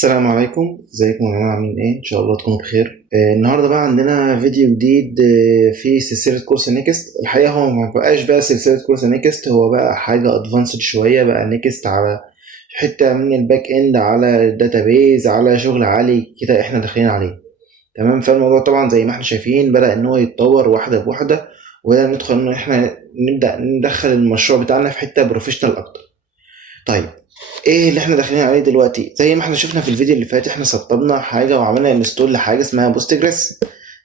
السلام عليكم، ازيكم يا جماعه؟ عاملين ايه؟ ان شاء الله تكونوا بخير. النهارده بقى عندنا فيديو جديد في سلسله كورس نيكست. الحقيقه هو ما بقاش بقى سلسله كورس نيكست، هو بقى حاجه ادفانسد شويه. بقى نيكست على حته من الباك اند، على الداتابيز، على شغل عالي كده احنا داخلين عليه. تمام. فالموضوع طبعا زي ما احنا شايفين بدأ ان هو يتطور واحده بواحده، وبدأ ندخل ان احنا نبدأ ندخل المشروع بتاعنا في حته بروفيشنال اكتر. طيب، ايه اللي احنا داخلين عليه دلوقتي؟ زي ما احنا شفنا في الفيديو اللي فات، احنا سطبنا حاجه وعملنا انستول لحاجه اسمها بوستجريس.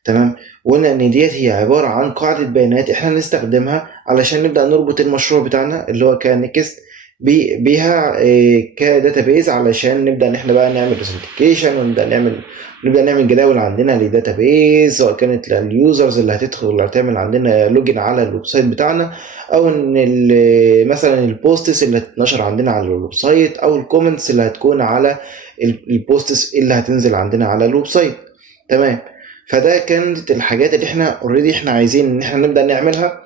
تمام. وقلنا ان ديت هي عباره عن قاعده بيانات احنا نستخدمها علشان نبدا نربط المشروع بتاعنا اللي هو كنكست بيها كداتابيز، علشان نبدا ان احنا بقى نعمل ريسنتيكيشن، ونبدا نعمل جداول عندنا لداتابيز، سواء كانت لليوزرز اللي هتدخل اللي هتعمل عندنا لوجن على الويب سايت بتاعنا، او ان مثلا البوستس اللي هتتنشر عندنا على الويب سايت، او الكومنتس اللي هتكون على البوستس اللي هتنزل عندنا على الويب سايت. تمام. فده كانت الحاجات اللي احنا اوريدي احنا عايزين ان احنا نبدا نعملها،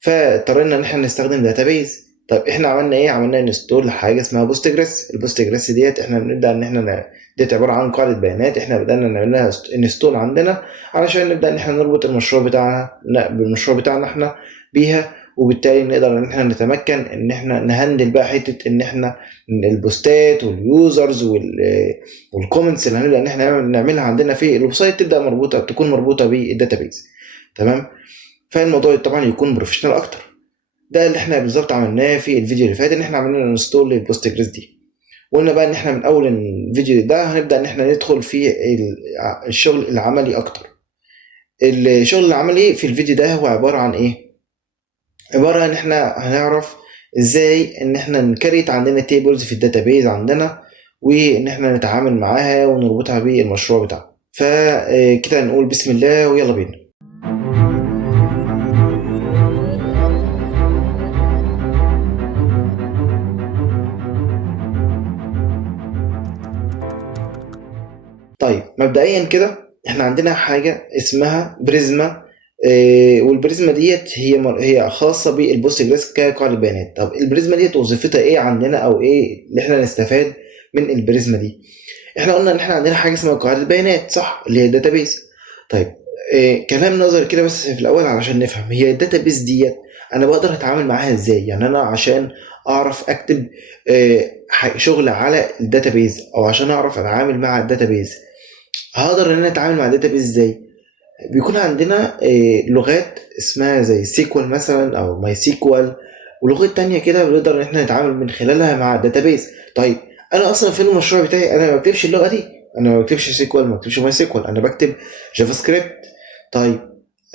فاضطرينا ان احنا نستخدم داتابيز. طيب احنا عملنا ايه؟ عملنا انستول لحاجه اسمها بوستجريس. البوستجريس ديت احنا بنبدا ان احنا ديت عباره عن قاعده بيانات احنا بدانا نعملها انستول عندنا، علشان نبدا ان احنا نربط المشروع بتاعنا بالمشروع بتاعنا احنا بيها، وبالتالي نقدر ان احنا نتمكن ان احنا نهندل بقى حته ان احنا البوستات واليوزرز والكومنتس اللي هنبدا ان احنا نعملها عندنا في الويب سايت تكون مربوطه بالداتابيز. تمام. فالموضوع طبعا يكون بروفيشنال اكتر. ده اللي احنا بالظبط عملناه في الفيديو اللي فات، ان احنا عملنا انستول للبوستجريس دي. وقلنا بقى ان احنا من اول الفيديو ده هنبدا ان احنا ندخل في الشغل العملي اكتر. الشغل العملي في الفيديو ده هو عباره عن ايه؟ عباره ان احنا هنعرف ازاي ان احنا نكريت عندنا تيبلز في الداتابيز عندنا، وان احنا نتعامل معاها ونربطها بالمشروع بتاعنا. فكده نقول بسم الله ويلا بينا. طيب مبدئيا كده احنا عندنا حاجه اسمها بريزما. والبريزما ديت هي خاصه بالبوستجريس كقاعده بيانات. طب البريزما ديت وظيفتها ايه عندنا، او ايه اللي احنا نستفاد من البريزما دي؟ احنا قلنا ان احنا عندنا حاجه اسمها قاعده بيانات، صح؟ اللي هي الداتابيز. طيب، كلام نظري كده بس في الاول علشان نفهم هي الداتابيز ديت انا بقدر اتعامل معاها ازاي. يعني انا عشان اعرف اكتب شغل على الداتابيز، او عشان اعرف اتعامل مع الداتابيز، هقدر ان انا اتعامل مع الداتابيز ازاي؟ بيكون عندنا لغات اسمها زي سيكوال مثلا او ماي سيكوال، ولغات تانية كده بنقدر ان احنا نتعامل من خلالها مع الداتابيز. طيب انا اصلا في المشروع بتاعي انا ما بكتبش اللغه دي، انا ما بكتبش سيكوال، ما بكتبش ماي سيكوال، انا بكتب جافا سكريبت. طيب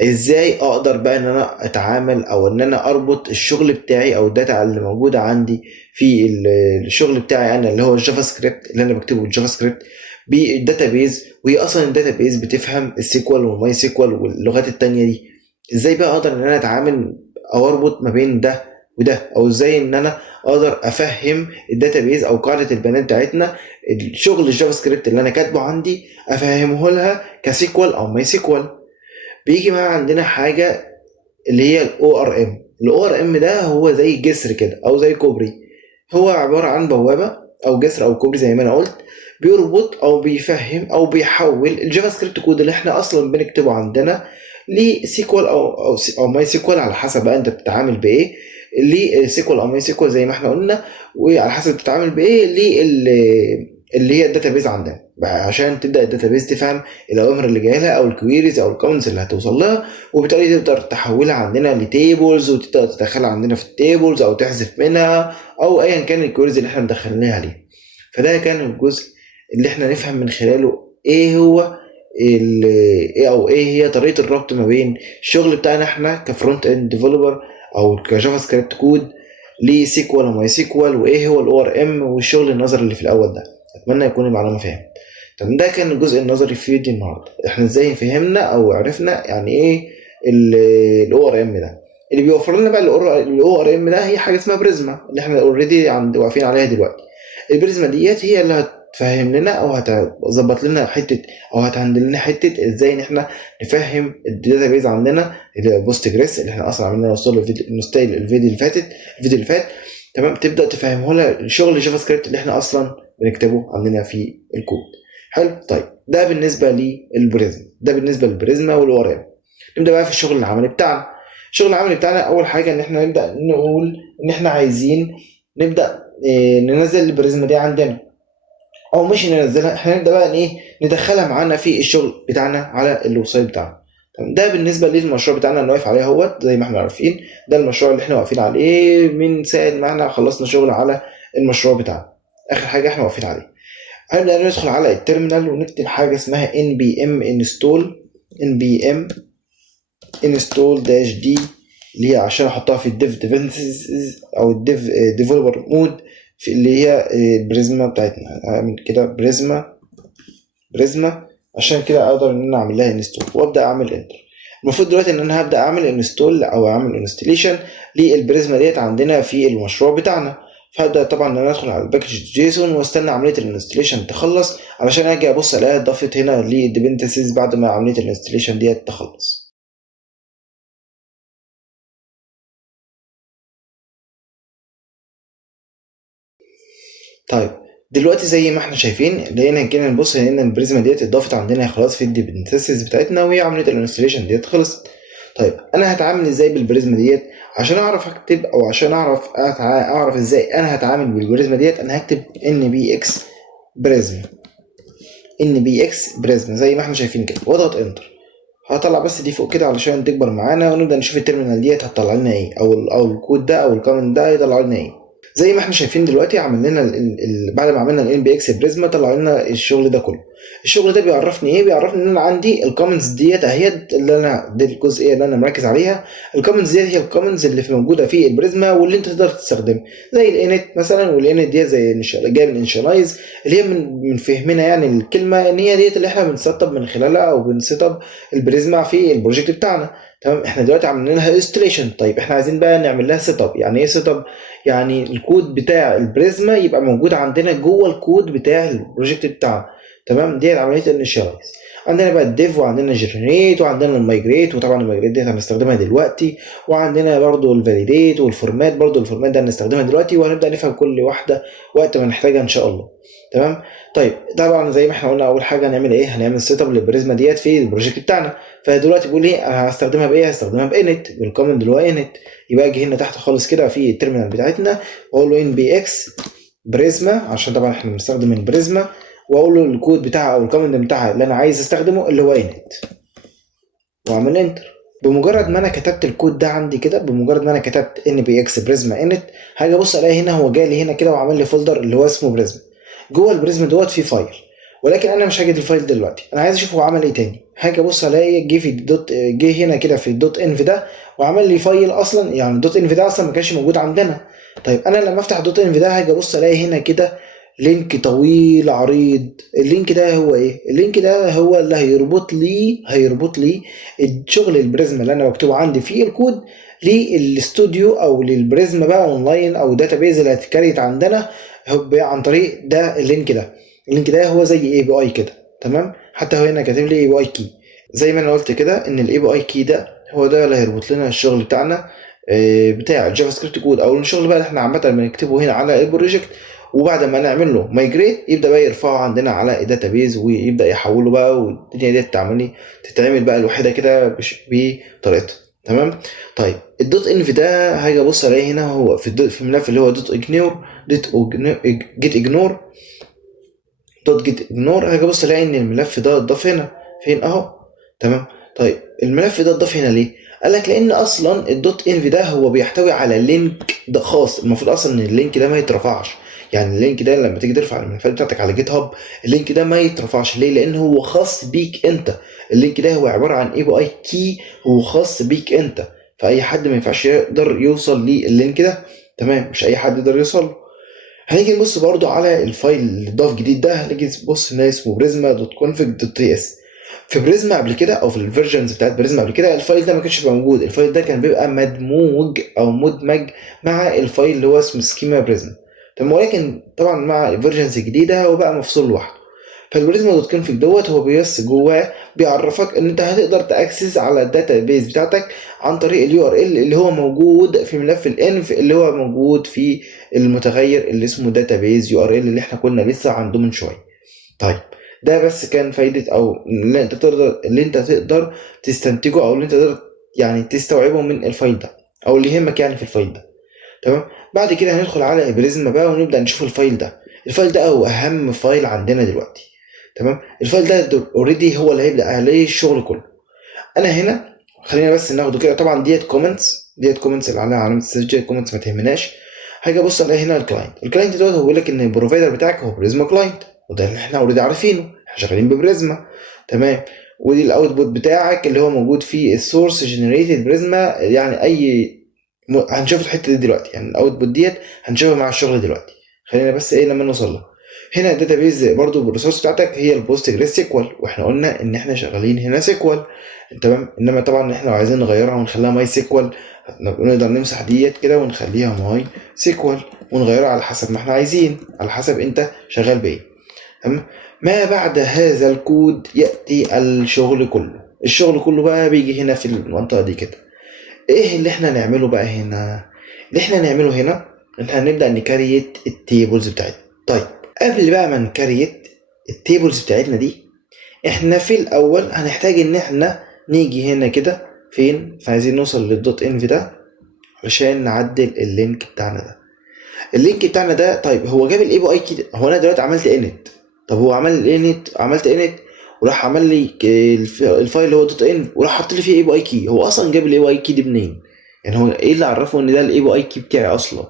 ازاي اقدر بقى ان انا اتعامل او ان انا اربط الشغل بتاعي او الداتا اللي موجوده عندي في الشغل بتاعي انا اللي هو الجافا سكريبت اللي انا بكتبه الجافا سكريبت بالداتابيز، وهي اصلا الداتابيز بتفهم السيكوال والماي سيكوال واللغات التانية دي؟ ازاي بقى اقدر ان انا اتعامل او اربط ما بين ده وده، او ازاي ان انا اقدر افهم الداتابيز او قاعده البيانات بتاعتنا الشغل الجافا سكريبت اللي انا كاتبه عندي افهمه لها كسيكوال او ماي سيكوال؟ بيجي بقى عندنا حاجه اللي هي الاو ار ام. الاو ار ام ده هو زي جسر كده او زي كوبري، هو عباره عن بوابه او جسر او كوبري زي ما انا قلت، بيربط او بيفهم او بيحول الجافا سكريبت كود اللي احنا اصلا بنكتبه عندنا لسيكوال او ماي سيكوال، على حسب بقى انت بتتعامل بايه، لسيكوال او ماي سيكوال زي ما احنا قلنا، وعلى حسب بتتعامل بايه اللي هي الداتابيز عندنا بقى، عشان تبدا الداتابيز تفهم الاوامر اللي جايه لها او الكويريز او الكومنتس اللي هتوصل لها، وبالتالي تقدر تحولها عندنا لتيبلز وتقدر تدخلها عندنا في التيبلز او تحذف منها او ايا كان الكويريز اللي احنا مدخلينها عليها. فده كان الجزء اللي احنا نفهم من خلاله ايه هو ايه او ايه هي طريقه الربط ما بين الشغل بتاعنا احنا كفرونت اند ديفلوبر او كجافا سكريبت كود لسيكوال وماي سيكوال، وايه هو الاو ار ام والشغل النظري اللي في الاول ده. اتمنى يكون المعلومه فاهم. طب ده كان الجزء النظري في فيديو النهارده، احنا ازاي فهمنا او عرفنا يعني ايه الاو ار ام ده. اللي بيوفر لنا بقى الاو ار ام ده هي حاجه اسمها بريزما اللي احنا اوريدي واقفين عليها دلوقتي. البريزما ديت هي اللي هتفهم لنا او هتظبط لنا حته او هتهندل لنا حته ازاي ان احنا نفهم الداتابيز عندنا البوست جريس اللي احنا اصلا عملنا نوصل الفيديو اللي فات. تمام. تبدا تفهمه لها شغل الجافا سكريبت اللي احنا اصلا بنكتبه عندنا في الكود. حلو. طيب ده بالنسبه للبريزما، ده بالنسبه للبريزما والاورام. نبدا بقى في الشغل العملي بتاعنا. الشغل العملي بتاعنا اول حاجه ان احنا نبدا نقول ان احنا عايزين نبدا ننزل البريزما دي عندنا، او مش ننزلها، احنا نبدا بقى ايه ندخلها معانا في الشغل بتاعنا على الويب سايت بتاعنا. ده بالنسبه للمشروع بتاعنا اللي واقف عليه اهوت زي ما احنا عارفين، ده المشروع اللي احنا واقفين عليه من ساعه ما احنا خلصنا شغل على المشروع بتاعنا، اخر حاجه احنا واقفين عليه. هنبدا ندخل على التيرمينال ونكتب حاجه اسمها npm install npm install -d اللي هي عشان احطها في الديف ديفنسز او الديف ديفلوبر مود في اللي هي البريزما بتاعتنا. هعمل كده بريزما عشان كده اقدر ان انا اعمل لها انستول وابدا اعمل انتر. المفروض دلوقتي ان انا هبدا اعمل انستول او اعمل انستليشن للبريزما ديت عندنا في المشروع بتاعنا. فهبدا طبعا ان انا ادخل على الباكج جيسون واستنى عمليه الانستليشن تخلص علشان اجي ابص الاقيها اتضافت هنا للديبندنسز بعد ما عمليه الانستليشن ديت تخلص. طيب دلوقتي زي ما احنا شايفين لقينا كده نبص لقينا البريزما ديت اتضافت عندنا خلاص في الديبندنسز بتاعتنا وهي عمليه الانستليشن ديت خلصت. طيب انا هتعامل ازاي بالبريزما ديت؟ عشان اعرف اكتب او عشان اعرف ازاي انا هتعامل بالبريزما ديت، انا هكتب nbx بريزما زي ما احنا شايفين كده واضغط انتر. هطلع بس دي فوق كده علشان تكبر معانا ونبدا نشوف التيرمينال ديت هتطلع لنا ايه، او الكود ده او الكومنت ده هيطلع لنا ايه. زي ما احنا شايفين دلوقتي عمل لنا بعد ما عملنا الان بي اكس بريزما طلع لنا الشغل ده كله. الشغل ده بيعرفني ايه؟ بيعرفني ان انا عندي الكومنتس ديت اهيت اللي انا دي الجزئيه اللي انا مركز عليها. الكومنتس ديت هي الكومنتس اللي موجوده في البريزما واللي انت تقدر تستخدمها زي الانت مثلا، والانت ديت زي جايه من انشالايز اللي هي من فهمنا يعني الكلمه ان هي ديت اللي احنا بنسطب من خلالها او بنسطب البريزما في البروجكت بتاعنا. تمام. احنا دلوقتي عاملين لها انستليشن. طيب احنا عايزين بقى نعمل لها سيت اب. يعني ايه سيت اب؟ يعني الكود بتاع البريزما يبقى موجود عندنا جوه الكود بتاع البروجكت بتاعنا. تمام. دي عمليه الانيشاليز. عندنا بقى الديف وعندنا الجنريت وعندنا المايجريت، وطبعا المايجريت دي هنستخدمها دلوقتي، وعندنا برضو الفاليديت والفورمات، برضو الفورمات ده هنستخدمها دلوقتي وهنبدا نفهم كل واحده وقت ما نحتاجها ان شاء الله. تمام. طيب طبعا زي ما احنا قلنا اول حاجه هنعمل ايه؟ هنعمل سيت اب للبريزما ديت في البروجكت بتاعنا. فدلوقتي بيقول ايه؟ انا هستخدمها بايه؟ هستخدمها بانت بالكوماند اللي هو انت. يبقى اجي هنا تحت خالص كده في التيرمينال بتاعتنا واقول له ان بي اكس بريزما عشان طبعا احنا بنستخدم البريزما، واقول له الكود بتاعها او الكوماند بتاعها اللي انا عايز استخدمه اللي هو انت، واعمل انتر. بمجرد ما انا كتبت الكود ده عندي كده، بمجرد ما انا كتبت ان بي اكس بريزما انت، هاجي ابص الاقي هنا هو جاي لي هنا كده وعمل لي فولدر اللي هو اسمه بريزما. جوه البريزما دوت فيه فايل، ولكن انا مش هاجي الفايل دلوقتي، انا عايز اشوف هو عمل ايه تاني. هاجي ابص الاقي جه في الدوت، جه هنا كده في الدوت انف ده وعمل لي فايل اصلا، يعني الدوت انف ده اصلا ما كانش موجود عندنا. طيب انا لما افتح الدوت انف ده هاجي ابص الاقي هنا كده لينك طويل عريض. اللينك ده هو ايه؟ اللينك ده هو اللي هيربط لي الشغل البريزما اللي انا بكتبه عندي في الكود للاستوديو او للبريزما بقى اونلاين او داتابيز اللي هتكريت عندنا عن طريق ده اللينك ده. اللينك ده هو زي اي بي اي كده. تمام. حتى هو هنا كاتب لي اي بي اي كي زي ما انا قلت كده ان الاي بي اي كي ده هو ده اللي هيربط لنا الشغل بتاعنا بتاع الجافا سكريبت كود او الشغل بقى اللي احنا عامه بنكتبه هنا على البروجكت. وبعد ما نعمل له مايجريت يبدا بقى يرفعه عندنا على الداتابيز ويبدا يحوله بقى، والدنيا دي تتعمل بقى لوحدها كده بطريقتها. تمام. طيب الدوت انف ده هاجي ابص الاقي هنا هو في الملف اللي هو دوت جيت اجنور هاجي ابص الاقي ان الملف ده اتضاف هنا فين اهو. تمام. طيب الملف ده اتضاف هنا ليه؟ قال لك لان اصلا الدوت انف ده هو بيحتوي على لينك ده خاص، المفروض اصلا ان اللينك ده ما يترفعش. يعني اللينك ده لما تيجي ترفع الملفات بتاعتك على جيت هاب اللينك ده ما يترفعش. ليه؟ لان هو خاص بيك انت. اللينك ده هو عباره عن اي بي اي كي هو خاص بيك انت، فاي حد ما ينفعش يقدر يوصل لللينك ده. تمام. مش اي حد يقدر يوصل. هنيجي نبص برضو على الفايل اللي اتضاف جديد ده، هنيجي نبص ان اسمه prisma.config.ts. في بريزما قبل كده او في الفيرجنز بتاعت بريزما قبل كده الفايل ده ما كانش بيبقى موجود. الفايل ده كان بيبقى مدموج او مدمج مع الفايل اللي هو اسمه سكيما بريزما. تمام. ولكن طبعا مع الفيرجنز الجديده هو بقى مفصول لوحده. فالبريزما دوت كونفيج دوت هو بس جواه بيعرفك ان انت هتقدر تاكسس على الداتا بيز بتاعتك عن طريق اليو ار ال اللي هو موجود في ملف الانف اللي هو موجود في المتغير اللي اسمه داتا بيز يو ار ال اللي احنا كنا لسه عنده من شويه. طيب ده بس كان فايده او اللي انت تقدر تستنتجه او اللي انت تقدر يعني تستوعبه من الفايل ده او اللي يهمك يعني في الفايل ده. تمام. بعد كده هندخل على بريزما بقى ونبدا نشوف الفايل ده. الفايل ده هو اهم فايل عندنا دلوقتي. تمام. الفايل ده اوريدي هو اللي هيبدا عليه الشغل كله. انا هنا خلينا بس ناخده كده، طبعا ديت كومنتس اللي عليها علامه التسجيل، كومنتس ما تهمناش. هاجي ابص الاقي هنا الكلاينت دوت هو بيقول لك ان البروفايدر بتاعك هو بريزما كلاينت، وده اللي احنا اوريدي عارفينه، احنا شغالين ببريزما. تمام. ودي الاوتبوت بتاعك اللي هو موجود فيه السورس جنريتد بريزما، يعني هنشوف الحته دي دلوقتي، يعني الاوتبوت ديت هنشوفها مع الشغل دلوقتي. خلينا بس لما نوصل لها. هنا الداتابيز برضو الريسورس بتاعتك هي البوست جريس سيكوال، واحنا قلنا ان احنا شغالين هنا سيكوال. تمام. انما طبعا احنا لو عايزين نغيرها ونخليها ماي سيكوال نقدر نمسح ديت كده ونخليها ماي سيكوال ونغيرها على حسب ما احنا عايزين، على حسب انت شغال بايه. تمام. ما بعد هذا الكود ياتي الشغل كله بقى بيجي هنا في المنطقه دي كده. ايه اللي احنا نعمله بقى هنا؟ اللي احنا نعمله هنا ان احنا هنبدا نكريت التيبلز بتاعتنا. طيب قبل بقى ما نكريت التيبلز بتاعتنا دي، احنا في الاول هنحتاج ان احنا نيجي هنا كده فين، عايزين نوصل للدوت انف ده عشان نعدل اللينك بتاعنا ده. اللينك بتاعنا ده طيب هو جاب الاي بي اي كي، هو انا دلوقتي عملت انت. طب هو عملت انت وراح عمل لي الفايل اللي هو دوت انف وراح حط لي فيه اي بي اي كي. هو اصلا جاب الاي بي اي كي دي منين؟ يعني هو ايه اللي عرفه ان ده الاي بي اي كي بتاعي اصلا؟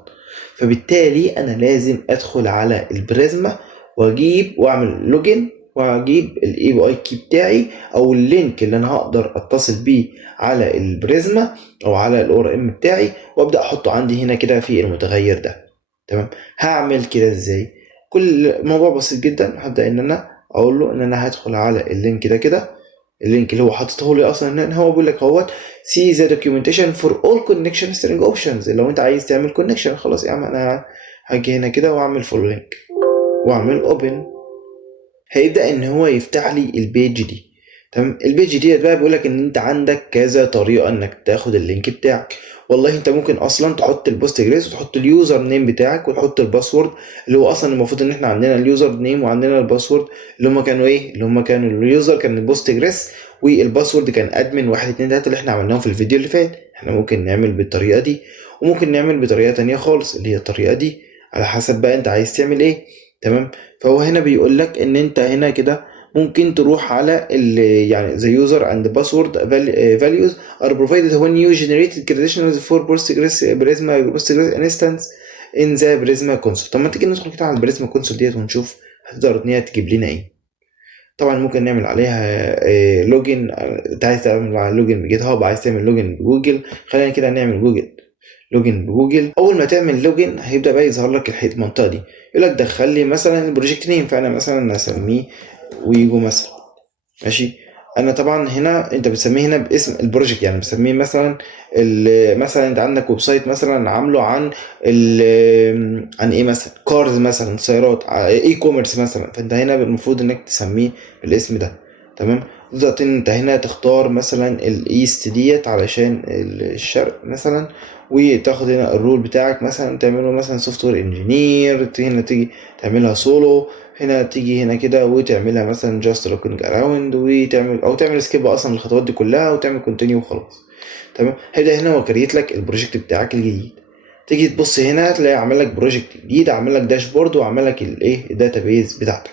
فبالتالي انا لازم ادخل على البريزما واجيب واعمل لوجن واجيب الاي بي اي كي بتاعي او اللينك اللي انا هقدر اتصل بيه على البريزما او على الاو ار ام بتاعي وابدا احطه عندي هنا كده في المتغير ده. تمام. هعمل كده ازاي؟ كل موضوع بسيط جدا. هبدا ان انا اقول له ان انا هدخل على اللينك ده كده، اللينك اللي هو حاططه لي اصلا ان هو بيقول لك اهوت see the documentation for all connection string options. لو انت عايز تعمل كونكشن خلاص يا عم انا هاجي هنا كده واعمل فولو لينك واعمل اوبن، هيبدا ان هو يفتح لي البيج دي. تمام. البيج دي بقى بيقول لك ان انت عندك كذا طريقه انك تاخد اللينك بتاعك. والله انت ممكن اصلا تحط البوست جريس وتحط اليوزر نيم بتاعك وتحط الباسورد اللي هو اصلا المفروض ان احنا عندنا اليوزر نيم وعندنا الباسورد اللي هم كانوا ايه، اللي هم كانوا اليوزر كان البوست جريس والباسورد كان ادمن 1 2 3 اللي احنا عملناهم في الفيديو اللي فات. احنا ممكن نعمل بالطريقه دي وممكن نعمل بطريقه تانية خالص اللي هي الطريقه دي، على حسب بقى انت عايز تعمل ايه. تمام. فهو هنا بيقول لك ان انت هنا كده ممكن تروح على يعني the user and password values are provided when you generated credentials for Postgres instance in the Prisma console. طب ما تيجي ندخل كده على البريزما كونسول ديت ونشوف هتقدر ان هي تجيب لنا ايه. طبعا ممكن نعمل عليها لوجن. انت عايز تعمل لوجن بجيت هاب، عايز تعمل لوجن بجوجل، خلينا كده نعمل لوجن بجوجل. اول ما تعمل لوجن هيبدا بقى يظهر لك المنطقه دي يقول لك دخل لي مثلا البروجكت نيم، فانا مثلا هسميه ويجو مثلا. ماشي. انا طبعا هنا انت بتسميه هنا باسم البروجكت، يعني بسميه مثلا مثلا انت عندك ويب سايت مثلا عامله عن عن ايه مثلا كارز مثلا سيارات اي كوميرس مثلا، فانت هنا المفروض انك تسميه بالاسم ده. تمام. تبدا انت هنا تختار مثلا الايست ديت علشان الشرق مثلا، وتاخد هنا الرول بتاعك مثلا تعمله مثلا سوفت وير انجينير، هنا تيجي تعملها سولو، هنا تيجي هنا كده وتعملها مثلا جاست لوكينج اراوند تعمل سكيب اصلا الخطوات دي كلها وتعمل كونتينيو وخلاص. تمام. هيبدا هنا هو كريت لك البروجكت بتاعك الجديد. تيجي تبص هنا تلاقي عامل لك بروجكت جديد، عامل لك داشبورد وعامل لك الداتابيز بتاعتك.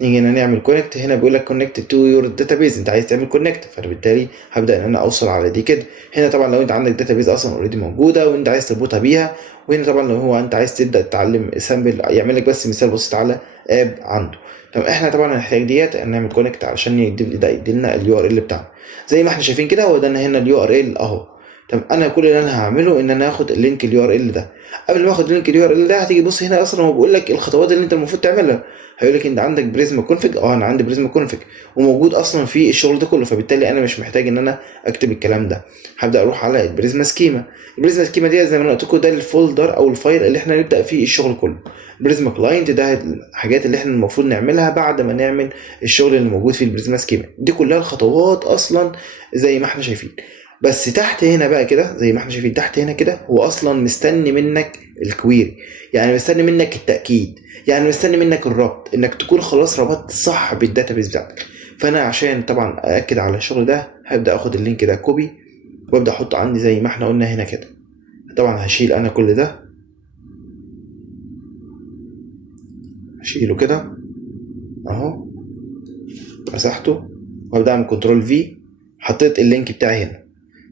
نيجي هنا نعمل كونكت، هنا بيقول لك كونكت تو يور داتابيز، انت عايز تعمل كونكت، فبالتالي هبدا ان انا اوصل على دي كده. هنا طبعا لو انت عندك داتابيز اصلا اوريدي موجوده وانت عايز تربطها بيها، وهنا طبعا لو هو انت عايز تبدا تتعلم سامبل يعمل لك بس مثال بسيط على اب عنده. طب احنا طبعا هنحتاج ديت نعمل كونكت علشان يدينا اليو ار ال بتاعنا. زي ما احنا شايفين كده هو ده هنا اليو ار ال اهو. طب انا كل اللي انا هعمله ان انا هاخد اللينك اليو ار ال ده. قبل ما اخد اللينك اليو ار ال ده هتيجي تبص هنا، اصلا هو بيقول لك الخطوات اللي انت المفروض تعملها. هيقول لك انت عندك بريزما كونفج، انا عندي بريزما كونفج وموجود اصلا في الشغل ده كله، فبالتالي انا مش محتاج ان انا اكتب الكلام ده. هبدا اروح على البريزما سكيما. البريزما سكيما دي زي ما انا قلت لكم ده الفولدر او الفايل اللي احنا نبدا فيه الشغل كله. بريزما كلاينت ده الحاجات اللي احنا المفروض نعملها بعد ما نعمل الشغل اللي موجود في البريزما سكيما دي كلها الخطوات اصلا زي ما احنا شايفين. بس تحت هنا بقى كده زي ما احنا شايفين تحت هنا كده هو اصلا مستني منك الكويري، يعني مستني منك التاكيد، يعني مستني منك الربط، انك تكون خلاص ربطت صح بالداتابيس بتاعتك. فانا عشان طبعا ااكد على الشغل ده هبدا اخد اللينك ده كوبي وابدا احطه عندي زي ما احنا قلنا هنا كده. طبعا هشيل انا كل ده، هشيله كده اهو، مسحته وابدا اعمل كنترول في، حطيت اللينك بتاعي هنا.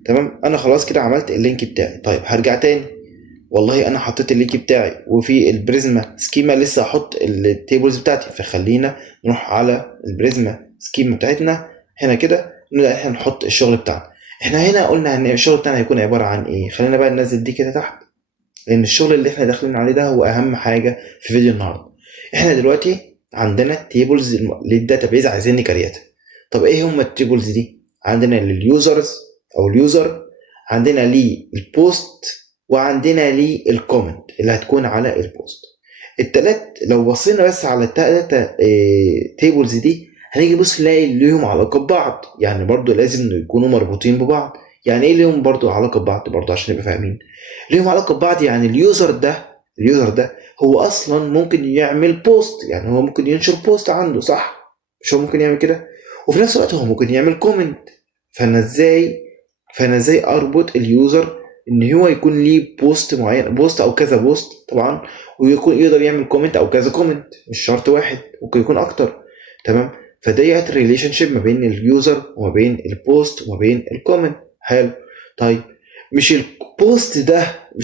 تمام، انا خلاص كده عملت اللينك بتاعي. طيب هرجع تاني، والله انا حطيت اللينك بتاعي وفي البريزما سكيما لسه هحط التيبلز بتاعتي، فخلينا نروح على البريزما سكيما بتاعتنا هنا كده، نبدا احنا نحط الشغل بتاعنا. احنا هنا قلنا ان الشغل بتاعنا هيكون عباره عن ايه. خلينا بقى ننزل دي كده تحت، لان الشغل اللي احنا داخلين عليه ده هو اهم حاجه في فيديو النهارده. احنا دلوقتي عندنا تيبلز للداتابيز عايزين نكريتها. طب ايه هم التيبلز دي؟ عندنا لليوزرز او اليوزر، عندنا للبوست، وعندنا للكومنت اللي هتكون على البوست. التلات لو بصينا بس على التلاتة تيبلز دي هنيجي بص نلاقي ليهم علاقة ببعض، يعني برضو لازم يكونوا مربوطين ببعض. يعني ايه ليهم برضو علاقة ببعض برضو عشان نبقى فاهمين؟ ليهم علاقة ببعض يعني اليوزر ده هو اصلا ممكن يعمل بوست، يعني هو ممكن ينشر بوست عنده، صح؟ مش هو ممكن يعمل كده؟ وفي نفس الوقت هو ممكن يعمل كومنت. فانا ازاي اربط اليوزر ان هو يكون ليه بوست معين، بوست او كذا بوست طبعا، ويكون يقدر يعمل كومنت او كذا كومنت، مش شرط واحد، ممكن يكون اكتر. تمام، فديت ريليشن شيب ما بين اليوزر وما بين البوست وما بين الكومنت. حلو. طيب مش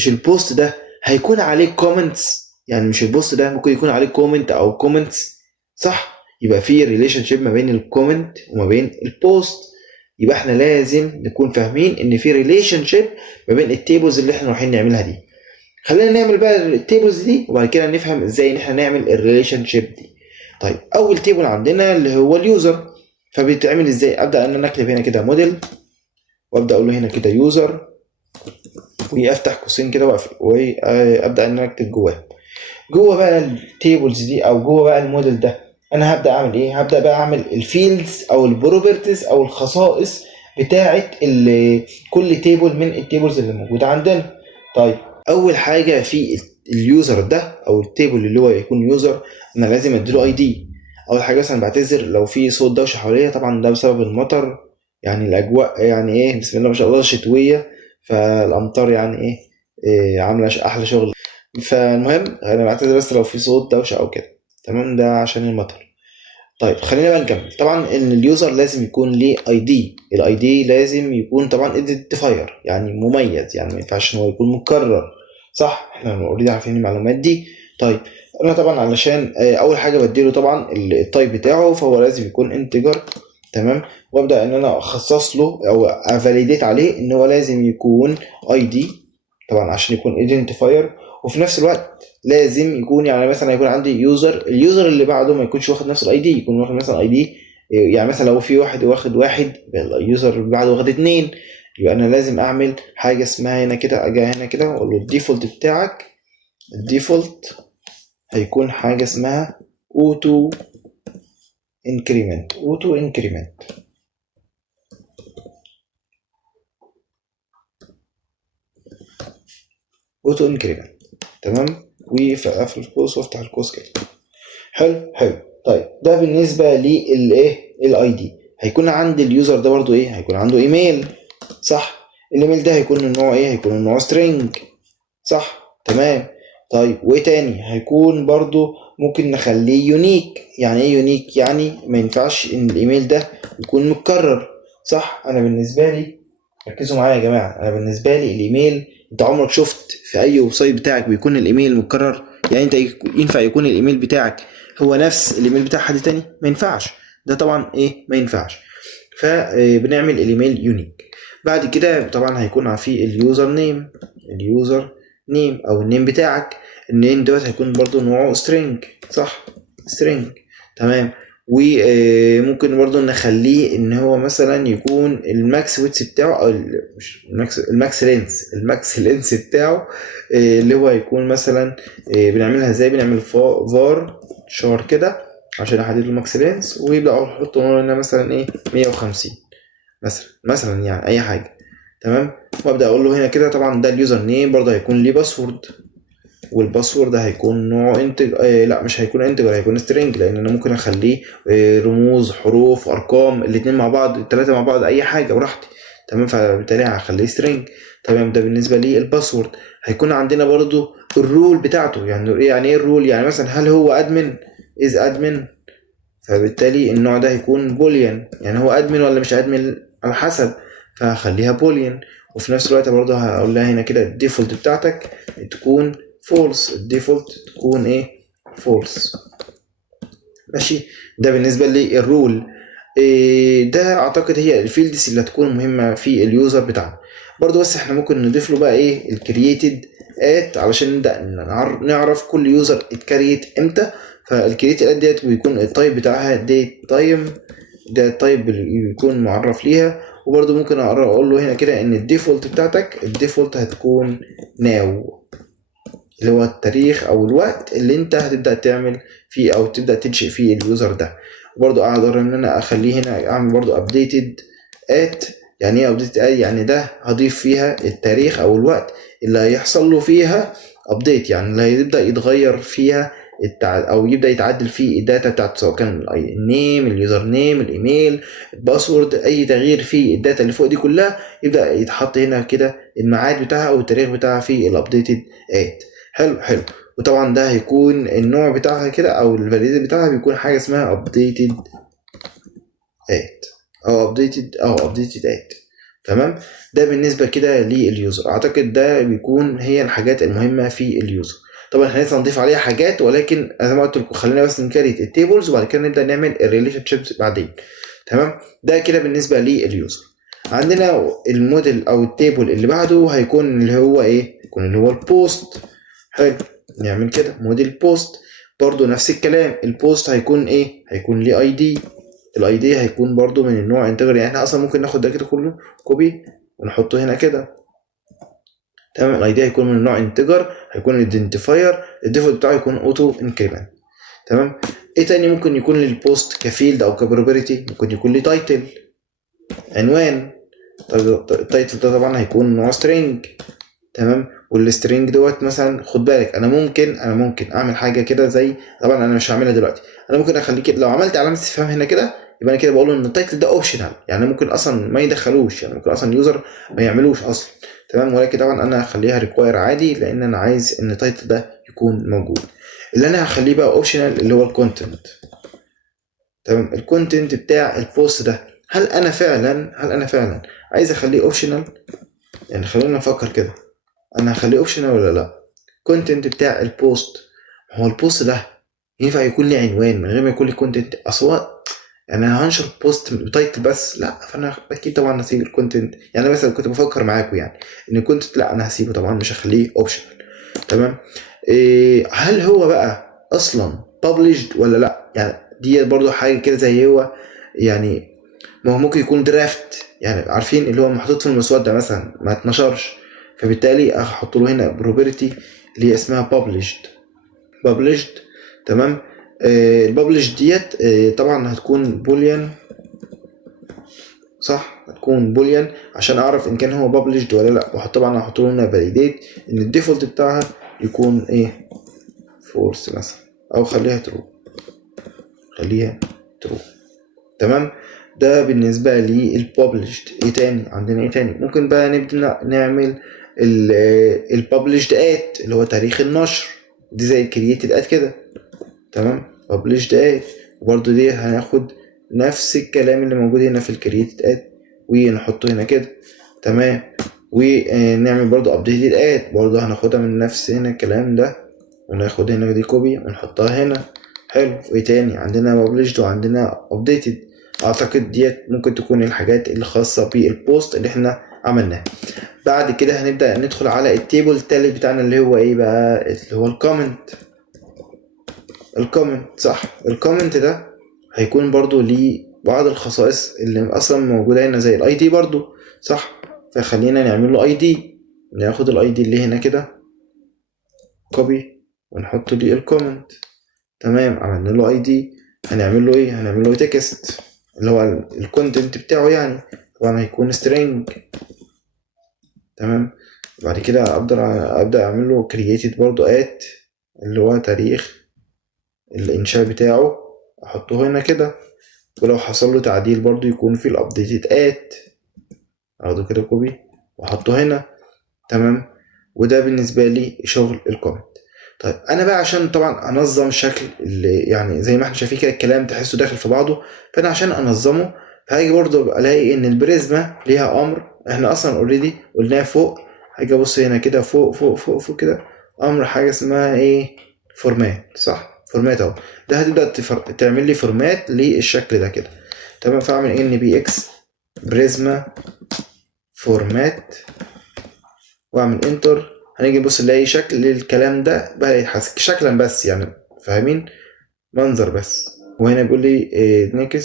البوست ده هيكون عليه كومنتس؟ يعني مش البوست ده ممكن يكون عليه كومنت او كومنتس، صح؟ يبقى في ريليشن شيب ما بين الكومنت وما بين البوست. يبقى احنا لازم نكون فاهمين ان في ريليشن شيب ما بين التيبلز اللي احنا رايحين نعملها دي. خلينا نعمل بقى التيبلز دي وبعد كده نفهم ازاي ان احنا نعمل الريليشن شيب دي. طيب اول تيبل عندنا اللي هو اليوزر، فبيتعمل ازاي؟ ابدا ان انا اكتب هنا كده موديل وابدا اقول له هنا كده يوزر وافتح قوسين كده واقفل وابدا ان انا اكتب جوه بقى التيبلز دي او جوه بقى الموديل ده انا هبدا اعمل ايه؟ هبدا بقى اعمل الفيلدز او البروبرتيز او الخصائص بتاعه كل تيبل من التيبلز اللي موجوده عندنا. طيب اول حاجه في اليوزر ده او التيبل اللي هو يكون يوزر، انا لازم اديله اي دي. اول حاجه مثلا بعتذر لو في صوت دوشه حواليا، طبعا ده بسبب المطر، يعني الاجواء يعني ايه بسم الله ما شاء الله شتويه، فالامطار يعني إيه عامله احلى شغل. فالمهم انا بعتذر بس لو في صوت دوشه او كده، تمام، ده عشان المطر. طيب خلينا بقى نكمل. طبعا ان اليوزر لازم يكون ليه اي دي، الاي دي لازم يكون طبعا ايدنتيفاير يعني مميز، يعني ما ينفعش ان هو يكون مكرر، صح؟ احنا اوريدي عارفين المعلومات دي. طيب انا طبعا علشان اول حاجه بديله طبعا التايب بتاعه، فهو لازم يكون انتجر. تمام، وابدا ان انا اخصص له او افاليديت عليه ان هو لازم يكون اي دي طبعا عشان يكون ايدنتيفاير. وفي نفس الوقت لازم يكون يعني مثلا يكون عندي اليوزر اللي بعده ما يكونش واخد نفس الاي دي، يكون واخد مثلا اي دي، يعني مثلا لو في واحد واخد واحد اليوزر اللي بعده واخد اتنين، يبقى انا لازم اعمل حاجه اسمها هنا كده، اجي هنا كده واقول له الديفولت بتاعك، الديفولت هيكون حاجه اسمها اوتو انكريمنت. تمام، وقفل القوس وافتح القوس كده. حلو. طيب ده بالنسبه للايه الاي دي. هيكون عند اليوزر ده برضو ايه؟ هيكون عنده ايميل، صح؟ الايميل ده هيكون النوع ايه؟ هيكون النوع string، صح؟ تمام. طيب وايه تاني؟ هيكون برضو ممكن نخليه يونيك. يعني ايه يونيك؟ يعني ما ينفعش ان الايميل ده يكون متكرر، صح؟ انا بالنسبه لي، ركزوا معايا يا جماعه، انا بالنسبه لي الايميل، انت عمرك شفت في اي ويب سايت بتاعك بيكون الايميل متكرر؟ يعني انت ينفع يكون الايميل بتاعك هو نفس الايميل بتاع حد تاني؟ ما ينفعش، ده طبعا ايه ما ينفعش. فبنعمل الايميل يونيك. بعد كده طبعا هيكون في اليوزر نيم، اليوزر نيم او النيم بتاعك. النيم دوت هيكون برضو نوعه string، صح، string. تمام. وممكن برضو نخليه ان هو مثلا يكون الماكس ويتس بتاعه او مش الماكس لينس بتاعه، اللي هو هيكون مثلا بنعملها ازاي، بنعمل فار شار كده عشان احدد له الماكس لينس، ويبدا احط هنا مثلا ايه 150 مثلا يعني اي حاجه. تمام. وابدا اقول له هنا كده طبعا ده اليوزر نيم، برضه هيكون ليه باسورد، والباسورد هيكون نوعه انتج لا مش هيكون انتجر، هيكون سترينج، لان انا ممكن اخليه رموز حروف ارقام الاثنين مع بعض الثلاثه مع بعض اي حاجه براحتي. تمام. فبالتالي هخليه سترينج. تمام. ده بالنسبه لي الباسورد. هيكون عندنا برضو الرول بتاعته، يعني ايه الرول؟ يعني مثلا هل هو ادمن، از ادمن، فبالتالي النوع ده هيكون بوليان، يعني هو ادمن ولا مش ادمن على حسب، فهخليها بوليان. وفي نفس الوقت برضه هقول لها هنا كده الديفولت بتاعتك تكون فولس، الديفولت تكون ايه فولس. ماشي. ده بالنسبه للرول. ده اعتقد هي الفيلدز اللي هتكون مهمه في اليوزر بتاعنا. برضه بس احنا ممكن نضيف له بقى ايه الكرييتد ات علشان نبدا نعرف كل يوزر اتكريت امتى. فالكرييتد ات ديت بيكون التايب بتاعها ديت تايم، ده التايب اللي بيكون معرف ليها. وبرضه ممكن اقول له هنا كده ان الديفولت بتاعتك، الديفولت هتكون ناو، اللي هو التاريخ او الوقت اللي انت هتبدا تعمل فيه او تبدا تنشئ فيه اليوزر ده. وبرضه اقدر ان انا اخليه هنا اعمل برضه ابديتد ات. يعني ايه ابديتد ات؟ يعني ده هضيف فيها التاريخ او الوقت اللي هيحصل له فيها ابديت، يعني اللي هيبدا يتغير فيها او يبدا يتعدل فيه الداتا بتاعته، سواء كان النيم، اليوزر نيم، الايميل، الباسورد، اي تغيير في الداتا اللي فوق دي كلها يبدا يتحط هنا كده الميعاد بتاعها او التاريخ بتاعها في الابديتد ات. حلو. وطبعا ده هيكون النوع بتاعها كده او الفاليديت بتاعها بيكون حاجه اسمها updated at او updated at. تمام. ده بالنسبه كده لليوزر. اعتقد ده بيكون هي الحاجات المهمه في اليوزر. طبعا احنا لسه هنضيف عليها حاجات، ولكن زي ما قلت لكم خلينا بس نكريت التيبلز وبعد كده نبدا نعمل الريليشن شيبس بعدين. تمام. ده كده بالنسبه لليوزر. عندنا الموديل او التيبل اللي بعده هيكون اللي هو ايه، يكون اللي هو البوست. حلو. نعمل كده موديل بوست. برضو نفس الكلام، البوست هيكون ايه، هيكون ليه اي دي. الاي دي هيكون برضو من النوع انتجر، يعني احنا اصلا ممكن ناخد ده كده كله كوبي ونحطه هنا كده. تمام. الاي دي هيكون من النوع انتجر، هيكون الايدنتيفاير، الديفولت بتاعه يكون اوتو انكريمنت. تمام. ايه تاني ممكن يكون للبوست كفيلد او كبروبرتي؟ ممكن يكون ليه تايتل، عنوان. التايتل ده طبعا هيكون نوع سترينج. تمام. والسترينج دوت مثلا خد بالك انا ممكن اعمل حاجه كده زي، طبعا انا مش هعملها دلوقتي، انا ممكن اخليه كده لو عملت علامه استفهام هنا كده يبقى انا كده بقول له ان التايتل ده اوبشنال، يعني ممكن اصلا ما يدخلوش، يعني ممكن اصلا اليوزر ما يعملوش اصلا. تمام. ولكن طبعا انا هخليها ريكواير عادي لان انا عايز ان التايتل ده يكون موجود. اللي انا هخليه بقى اوبشنال اللي هو الكونتنت. تمام. الكونتنت بتاع البوست ده هل انا فعلا عايز اخليه اوبشنال؟ يعني خلينا نفكر كده، انا هخليه اوبشنال ولا لا؟ كونتنت بتاع البوست، هو البوست ده ينفع يكون لي عنوان من غير ما يكون لي كونتنت اصلا؟ يعني انا هنشر بوست بتايتل بس؟ لا، فانا اكيد طبعا هسيب الكونتنت. يعني مثلا كنت بفكر معاكم يعني ان الكونتنت لا انا هسيبه طبعا مش هخليه اوبشنال. تمام. هل هو بقى اصلا published ولا لا؟ يعني دي برضو حاجه كده زي هو يعني، ما هو ممكن يكون درافت، يعني عارفين اللي هو محطوط في المسودة مثلا ما اتنشرش، فبالتالي احط له هنا بروبرتي اللي هي اسمها published. تمام. الببلش ديت طبعا هتكون بوليان، صح، هتكون بوليان عشان اعرف ان كان هو published ولا لا. طبعا هحط له هنا validate ان الديفولت بتاعها يكون ايه فورس مثلا، او خليها ترو. تمام. ده بالنسبه لي الببلشد. ايه تاني عندنا؟ ايه تاني ممكن بقى نبدا نعمل؟ الببلشد ات اللي هو تاريخ النشر، دي زي الكرييتد ات كده. تمام. ببلشد ات، وبرده دي هناخد نفس الكلام اللي موجود هنا في الكرييتد ات ونحطه هنا كده. تمام. ونعمل برضو ابديتد ات، برضو هناخدها من نفس هنا الكلام ده وناخد هنا دي كوبي ونحطها هنا. حلو. وايه تاني عندنا؟ published وعندنا updated. اعتقد ديت ممكن تكون الحاجات اللي خاصة بالبوست اللي احنا عملناه. بعد كده هنبدأ ندخل على التيبل التالت بتاعنا اللي هو ايه بقى، اللي هو الكومنت. الكومنت صح، الكومنت ده هيكون برضو ليه بعض الخصائص اللي اصلا موجودة هنا زي الاي دي برضو صح. فخلينا نعمل له اي دي، ناخد الاي دي اللي هنا كده كوبي ونحط ليه الكومنت. تمام، عملنا له اي دي. هنعمل له ايه؟ هنعمل له تكست اللي هو الكونتنت بتاعه يعني، طبعا هيكون string. تمام، بعد كده ابدا اعمل له created برضو at اللي هو تاريخ الانشاء بتاعه، احطه هنا كده. ولو حصل له تعديل برضو يكون في الابديتد at، اخده كده كوبي واحطه هنا. تمام، وده بالنسبه لي شغل الكومنت. طيب انا بقى عشان طبعا انظم شكل اللي يعني زي ما احنا شايفين كده الكلام تحسه داخل في بعضه، فانا عشان انظمه فهاجي برضو الاقي ان البريزما ليها امر احنا اصلا اوريدي قلناه فوق. هاجي ابص هنا كده فوق فوق فوق فوق كده، امر حاجه اسمها ايه؟ فورمات صح، فورمات اهو. ده هتبدا تعمل لي فورمات للشكل ده كده. تمام، فاعمل ان بي اكس بريزما فورمات واعمل انتر. هنيجي نبص نلاقي شكل الكلام ده بقى يتحسن شكلا بس يعني، فاهمين؟ منظر بس. وهنا بيقول لي next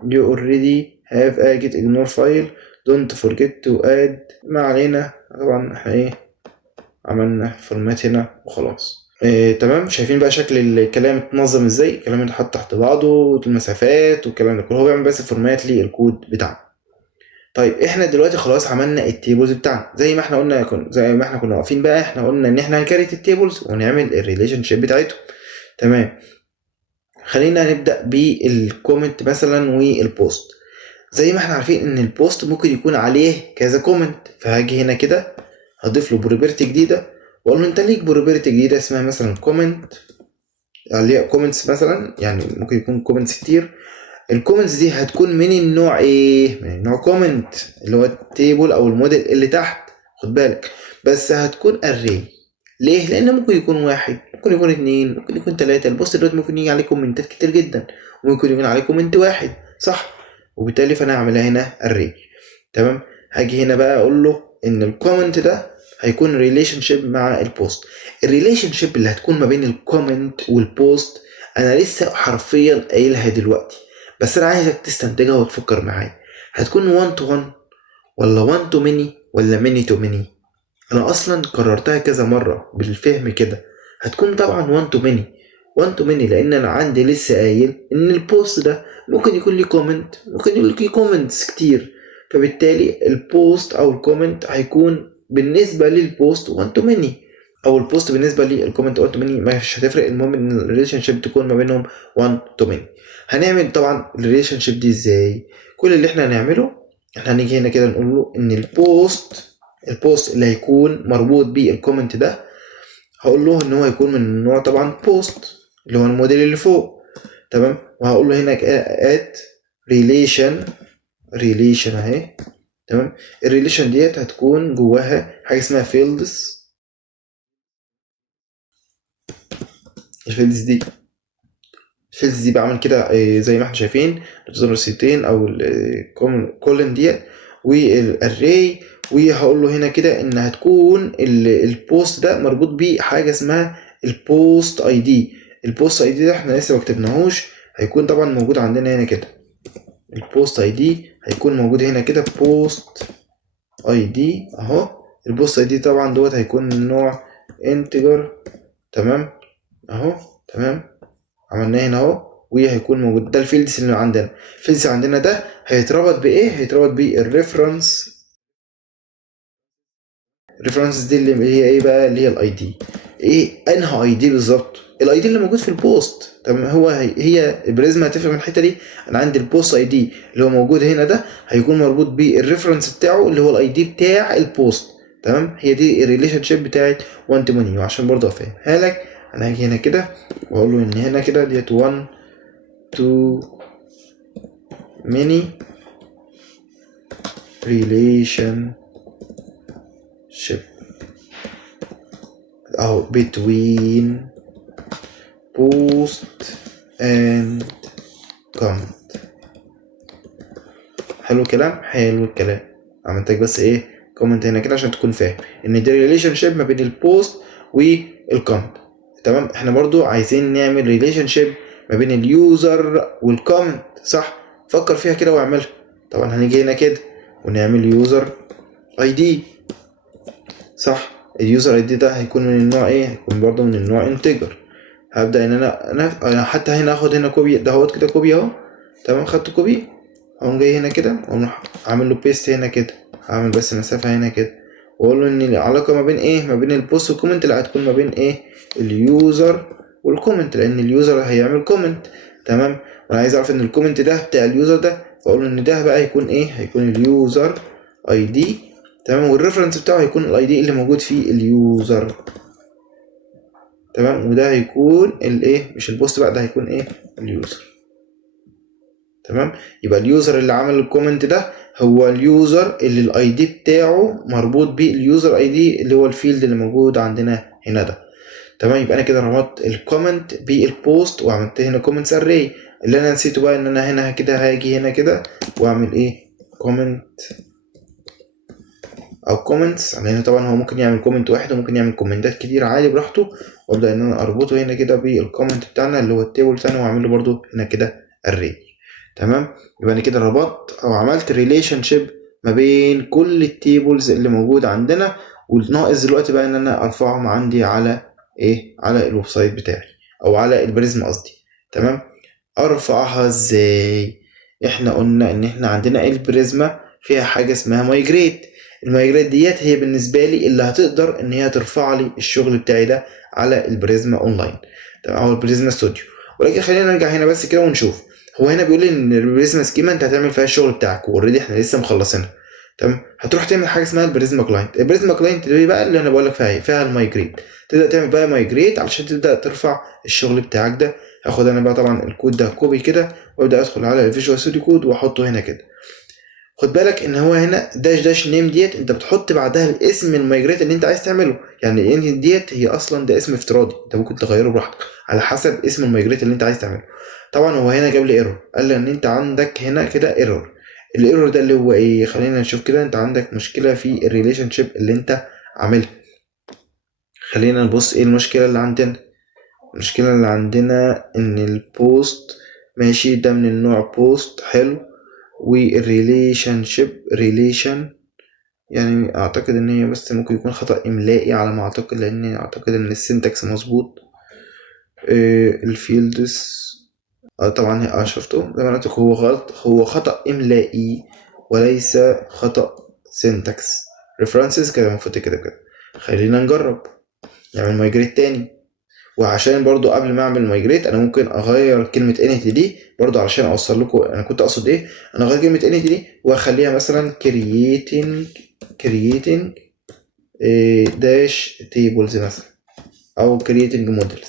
you already have a get ignore file don't forget to add. ما علينا، طبعا احنا ايه عملنا فورمات هنا وخلاص. تمام، شايفين بقى شكل الكلام اتنظم ازاي، الكلام اتحط تحت بعضه، المسافات والكلام ده كله، هو بيعمل بس فورمات للكود بتاعنا. طيب احنا دلوقتي خلاص عملنا التيبلز بتاعنا زي ما احنا قلنا، زي ما احنا كنا واقفين بقى، احنا قلنا ان احنا هنكريت التيبلز ونعمل الريليشن شيب بتاعتهم. تمام، خلينا نبدا بالكومنت مثلا والبوست. زي ما احنا عارفين ان البوست ممكن يكون عليه كذا كومنت، فهاجي هنا كده هضيف له بروبرتي جديده واقول له انت ليك بروبرتي جديده اسمها مثلا كومنت، عليها كومنتس مثلا، يعني ممكن يكون كومنتس كتير. الكومنتس دي هتكون من النوع ايه؟ من النوع كومنت اللي هو التيبل او الموديل اللي تحت، خد بالك. بس هتكون اري. ليه؟ لان ممكن يكون واحد، ممكن يكون اتنين، ممكن يكون تلاتة. البوست دلوقتي ممكن يجي عليه كومنتات كتير جدا، وممكن يكون عليه كومنت واحد صح. وبالتالي فانا هعملها هنا اري. تمام، هاجي هنا بقى اقول له ان الكومنت ده هيكون ريليشن شيب مع البوست. الريليشن شيب اللي هتكون ما بين الكومنت والبوست انا لسه حرفيا قايلها دلوقتي، بس انا عايزك تستنتجها وتفكر معايا. هتكون 1 to 1 ولا 1 to many ولا many to many؟ انا اصلا كررتها كذا مرة بالفهم كده. هتكون طبعا 1 to many. 1 to many لان انا عندي لسه قايل ان البوست ده ممكن يكون لي كومنت، ممكن يكون لي كومنتس كتير. فبالتالي البوست او الكومنت هيكون بالنسبة للبوست 1 to many، او البوست بالنسبه لي الكومنت 1 to many مش هتفرق. المهم ان الريليشن شيب تكون ما بينهم 1 to many. هنعمل طبعا الريليشن شيب دي ازاي؟ كل اللي احنا هنعمله احنا هنيجي هنا كده نقول له ان البوست اللي هيكون مربوط بالكومنت ده هقول له ان هو هيكون من النوع طبعا بوست اللي هو الموديل اللي فوق. تمام، وهقول له هنا at relation اهي. تمام، الريليشن ديت هتكون جواها حاجه اسمها fields. الفيلز دي بعمل كده زي ما احنا شايفين رصيتين او الكولن ديت والاري. وهقول له هنا كده ان هتكون البوست ده مربوط بحاجه اسمها البوست اي دي. البوست اي دي ده احنا لسه ما كتبناهوش، هيكون طبعا موجود عندنا هنا كده. البوست اي دي هيكون موجود هنا كده بوست اي دي اهو. البوست اي دي طبعا دوت هيكون من نوع انتجر. تمام اهو. تمام، عملناه هنا اهو وهيكون موجود. ده الفيلدز اللي عندنا. الفيلدز عندنا ده هيتربط بايه؟ هيتربط بالريفرنس. الريفرنس دي اللي هي ايه بقى؟ اللي هي الاي دي. ايه انها اي دي بالظبط؟ الاي دي اللي موجود في البوست. تمام، هي بريزما هتفهم الحته دي. انا عندي البوست اي دي اللي هو موجود هنا ده هيكون مربوط بالريفرنس بتاعه اللي هو الاي دي بتاع البوست. تمام، هي دي الريليشن شيب بتاعت 1 to many. وعشان برضه افهمها لك انا هاجي هنا كده واقول له ان هنا كده ديت 1 to many relationship أو between post and comment. حلو الكلام، حلو الكلام. عملت لك بس ايه كومنت هنا كده عشان تكون فاهم ان دي ريليشن شيب ما بين البوست والكومنت. تمام. احنا برضو عايزين نعمل ريليشن شيب ما بين اليوزر والكومنت، صح؟ فكر فيها كده واعملها. طبعا هنيجي هنا كده ونعمل يوزر اي دي، صح؟ اليوزر اي دي ده هيكون من النوع ايه؟ هيكون برضو من النوع انتجر. هبدا ان انا حتى هنا اخد هنا كوبي دهوت كده، كوبي اهو. تمام، خدت كوبي، اقوم جاي هنا كده واقوم عامل له بيست هنا كده، هعمل بس مسافه هنا كده واقول له ان العلاقه ما بين ايه؟ ما بين البوست والكومنت اللي هتكون ما بين ايه؟ اليوزر والكومنت، لان اليوزر هيعمل كومنت. تمام. وانا عايز اعرف ان الكومنت ده بتاع اليوزر ده، فاقول له ان ده بقى هيكون ايه؟ هيكون اليوزر اي دي. تمام. والريفرنس بتاعه هيكون الاي دي اللي موجود فيه اليوزر. تمام. وده هيكون الايه؟ مش البوست بقى، ده هيكون ايه؟ اليوزر. تمام. يبقى اليوزر اللي عمل الكومنت ده هو اليوزر اللي الاي دي بتاعه مربوط باليوزر اي دي اللي هو الفيلد اللي موجود عندنا هنا ده. تمام. يبقى انا كده ربطت الكومنت بالبوست وعملت هنا كومنتس اري. اللي انا نسيته بقى ان انا هنا كده هاجي هنا كده واعمل ايه؟ كومنت او كومنتس. هنا طبعا هو ممكن يعمل كومنت واحد وممكن يعمل كومنتات كتير عادي براحته، وابدا ان انا اربطه هنا كده بالكومنت بتاعنا اللي هو التيبل بتاعنا واعمل له برده هنا كده اري. تمام. يبقى انا كده ربطت او عملت ريليشن شيب ما بين كل التيبلز اللي موجود عندنا، والناقص دلوقتي بقى ان انا ارفعهم عندي على ايه؟ على الويب سايت بتاعي او على البريزم قصدي. تمام. ارفعها ازاي؟ احنا قلنا ان احنا عندنا البريزما فيها حاجه اسمها مايجريت. المايجريت ديت هي بالنسبه لي اللي هتقدر ان هي ترفع لي الشغل بتاعي ده على البريزما اونلاين، تمام، او البريزما ستوديو. ولكن خلينا نرجع هنا بس كده ونشوف. هو هنا بيقول لي ان البريزما سكيما انت هتعمل فيها الشغل بتاعك، واوريدي احنا لسه مخلصينها. تمام. هتروح تعمل حاجه اسمها البريزما كلاينت. البريزما كلاينت دي بقى اللي انا بقول لك فيها ايه؟ فيها المايجريت. تبدا تعمل بقى مايجريت علشان تبدا ترفع الشغل بتاعك ده. هاخد انا بقى طبعا الكود ده كوبي كده وابدا ادخل على الفيجوال ستوديو كود واحطه هنا كده. خد بالك ان هو هنا داش داش نيم ديت انت بتحط بعدها الاسم المايجريت اللي انت عايز تعمله. يعني ان ديت هي اصلا ده اسم افتراضي، انت ممكن تغيره براحتك على حسب اسم المايجريت اللي انت عايز تعمله. طبعا هو هنا جاب لي ايرور، قال لي ان انت عندك هنا كده ايرور. الايرور ده اللي هو ايه؟ خلينا نشوف كده. انت عندك مشكله في الريليشن شيب اللي انت عاملها. خلينا نبص ايه المشكله اللي عندنا. المشكلة اللي عندنا ان البوست ماشي ده من النوع بوست، حلو، والريليشن شيب ريليشن، يعني اعتقد ان هي بس ممكن يكون خطأ املائي على ما اعتقد، لان اعتقد ان السنتكس مظبوط. الفيلدز طبعا هي شفته زي ما قلت لك، هو غلط، هو خطأ املائي وليس خطأ سنتكس. ريفرنسز كده المفروض كده. خلينا نجرب نعمل مايجريت تاني. وعشان برضو قبل ما اعمل مايجريت انا ممكن اغير كلمه انت دي برضو علشان اوصل لكم انا كنت اقصد ايه. انا اغير كلمه انت دي واخليها مثلا creating داش tables مثلا، او creating models،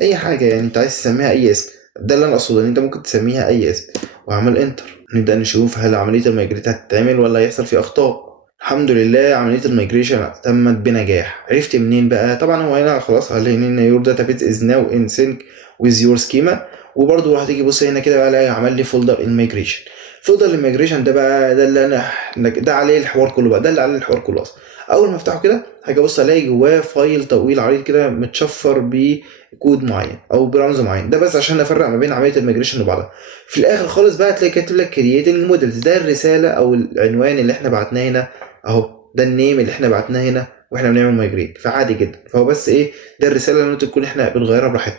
اي حاجه يعني انت عايز تسميها اي اسم. ده اللي انا اقصده، ان انت ممكن تسميها اي اسم. واعمل انتر، نبدا نشوف هل عمليه المايجريت هتتعمل ولا هيحصل فيه اخطاء. الحمد لله عمليه الميجريشن تمت بنجاح. عرفت منين بقى؟ طبعا هو هنا خلاص قال لي ان يور داتابيز از ناو ان سينك ويز يور سكيما. وبرده هتيجي بص هنا كده بقى الاقي عمل لي فولدر الميجريشن. فولدر الميجريشن ده بقى ده اللي انا ده عليه الحوار كله بقى، ده اللي عليه الحوار كله اصلا. اول ما افتحه كده هاجي ابص الاقي جواه فايل طويل عريض كده متشفر بكود معين او برمز معين، ده بس عشان افرق ما بين عمليه الميجريشن وبعضها. في الاخر خالص بقى تلاقي كاتب لك كرييتنج مودلز، ده الرساله او العنوان اللي احنا بعتناه هنا اهو، ده النيم اللي احنا بعتناه هنا واحنا بنعمل مايجريت. فعادي جدا، فهو بس ايه؟ ده الرساله اللي ممكن تكون احنا بنغيرها براحتنا.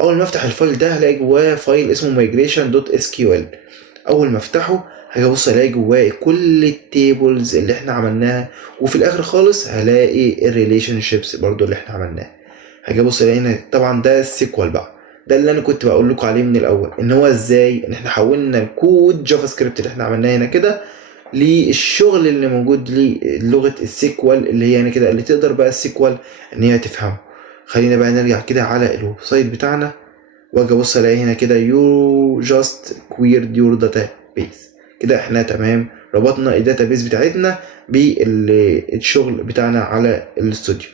اول ما افتح الفايل ده هلاقي جواه فايل اسمه migration.sql. اول ما افتحه هاجي ابص الاقي جواه كل التيبلز اللي احنا عملناها، وفي الاخر خالص هلاقي الريليشن شيبس برضو اللي احنا عملناها. هاجي ابص الاقي هنا طبعا ده السيكوال بقى، ده اللي انا كنت بقول لكم عليه من الاول، ان هو ازاي ان احنا حولنا الكود جافا سكريبت اللي احنا عملناه هنا كده للشغل اللي موجود للغه السيكوال اللي هي يعني كده اللي تقدر بقى السيكوال ان هي تفهمه. خلينا بقى نرجع كده على الويب سايت بتاعنا واجي ابص الاقي هنا كده يو جاست كويرد يور داتا بيز. كده احنا تمام ربطنا الداتا بيز بتاعتنا بالشغل بتاعنا على الاستوديو.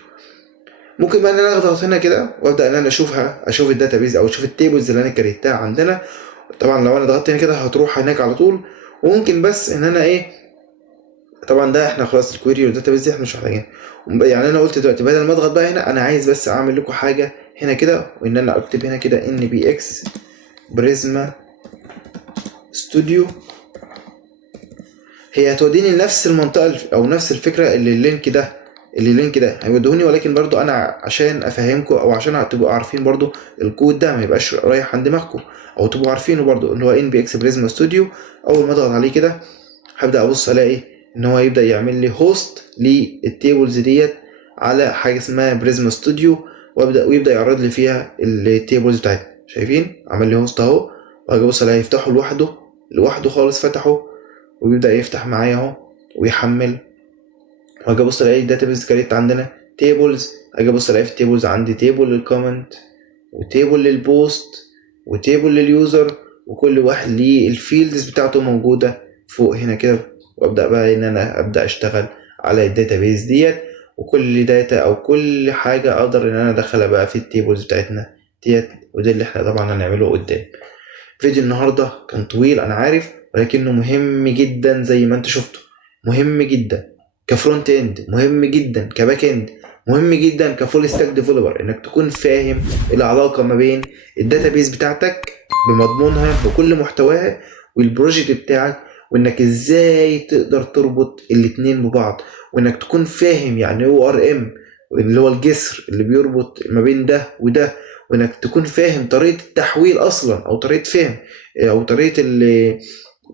ممكن بقى ان انا اضغط هنا كده وابدا ان انا اشوف الداتا بيز او اشوف التيبلز اللي انا كريتها عندنا. طبعا لو انا ضغطت هنا كده هتروح هناك على طول. وممكن بس ان انا ايه طبعا ده احنا خلاص الكويري والداتابيز دي احنا مش محتاجين. يعني انا قلت دلوقتي بدل ما اضغط بقى هنا، انا عايز بس اعمل لكم حاجه هنا كده، وان انا اكتب هنا كده ان بي اكس بريزما ستوديو. هي هتوديني لنفس المنطقه او نفس الفكره اللي اللينك ده هيودوني، ولكن برضو انا عشان افهمكم او عشان تبقوا عارفين برضو الكود ده ما يبقاش رايح عند دماغكم، او تبقوا عارفينه برضو اللي هو ان بي اكس بريزما ستوديو. اول ما اضغط عليه كده هبدا ابص الاقي ان هو يبدا يعمل لي هوست للتيبلز ديت على حاجه اسمها بريزما ستوديو، ويبدا يعرض لي فيها التيبلز بتاعتي. شايفين عمل لي هوست اهو، واجي ابص الاقي يفتحه لوحده خالص، فتحه ويبدا يفتح معايا اهو ويحمل. واجي ابص الاقي الداتابيز كريت عندنا تيبلز، اجي ابص الاقي في التيبلز عندي تيبل للكومنت وتيبل للبوست وتيبل لليوزر، وكل واحد ليه الفيلدز بتاعته موجوده فوق هنا كده. وابدا بقى ان انا ابدا اشتغل على الداتابيز ديت، وكل داتا او كل حاجه اقدر ان انا ادخلها بقى في التيبلز بتاعتنا ديت. وده اللي احنا طبعا هنعمله قدام. فيديو النهارده كان طويل انا عارف، ولكنه مهم جدا زي ما انت شفتوا، مهم جدا كفرونت اند، مهم جدا كباك اند، مهم جدا كفول ستاك ديفلوبر، انك تكون فاهم العلاقه ما بين الداتابيز بتاعتك بمضمونها بكل محتواها والبروجكت بتاعك، وانك ازاي تقدر تربط الاتنين ببعض، وانك تكون فاهم يعني او ار ام اللي هو الجسر اللي بيربط ما بين ده وده، وانك تكون فاهم طريقه التحويل اصلا، او طريقه فهم، او طريقه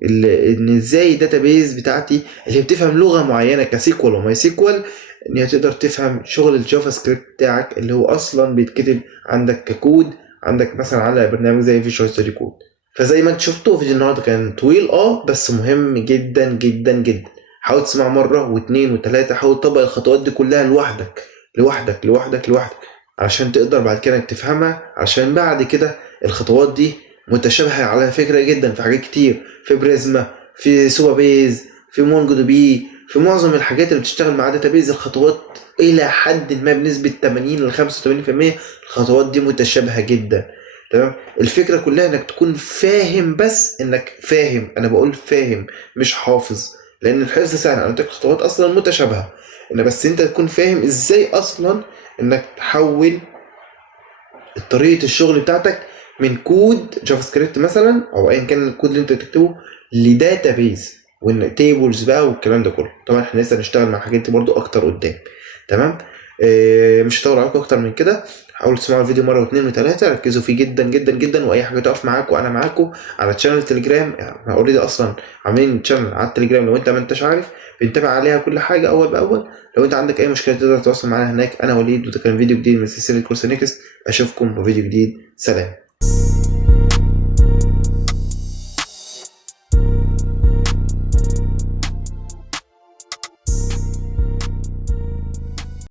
ان ازاي الداتابيز بتاعتي اللي بتفهم لغه معينه كسيكوال وماي سيكوال، ان هي تقدر تفهم شغل الجافا سكريبت بتاعك اللي هو اصلا بيتكتب عندك ككود عندك مثلا على برنامج زي فيجوال ستوديو كود. فزي ما انت شفتوا فيديو النهارده كان طويل بس مهم جدا جدا جدا. حاول تسمع مره واثنين وثلاثه، حاول تطبق الخطوات دي كلها لوحدك لوحدك لوحدك لوحدك، عشان تقدر بعد كده تفهمها، عشان بعد كده الخطوات دي متشابهة على فكرة جدا في حاجات كتير، في بريزما، في سوبا بيز، في مونجو دي بي، في معظم الحاجات اللي بتشتغل مع داتابيز الخطوات الى حد ما بنسبة 80 ل 85% الخطوات دي متشابهة جدا. تمام. الفكرة كلها انك تكون فاهم، بس انك فاهم، انا بقول فاهم مش حافظ، لان الحفظ سهل، انا قلت لك خطوات اصلا متشابهة، ان بس انت تكون فاهم ازاي اصلا انك تحول طريقه الشغل بتاعتك من كود جافا سكريبت مثلا او ايا كان الكود اللي انت تكتبه لداتا بيز وان تيبلز بقى والكلام ده كله. طبعا احنا لسه هنشتغل مع الحاجات دي برضو اكتر قدام. تمام. مش هطول عليكم اكتر من كده. حاولوا تسمعوا الفيديو مره واثنين وثلاثه، ركزوا فيه جدا جدا جدا، واي حاجه تقف معاكم انا معاكم على تشانل تليجرام. احنا اوريدي اصلا عاملين تشانل على التليجرام، لو انت ما انتش عارف بنتابع عليها كل حاجه اول باول. لو انت عندك اي مشكله تقدر تتواصل معانا هناك. انا وليد، وده كان فيديو جديد من سلسله كورس نيكست. اشوفكم في فيديو جديد. سلام.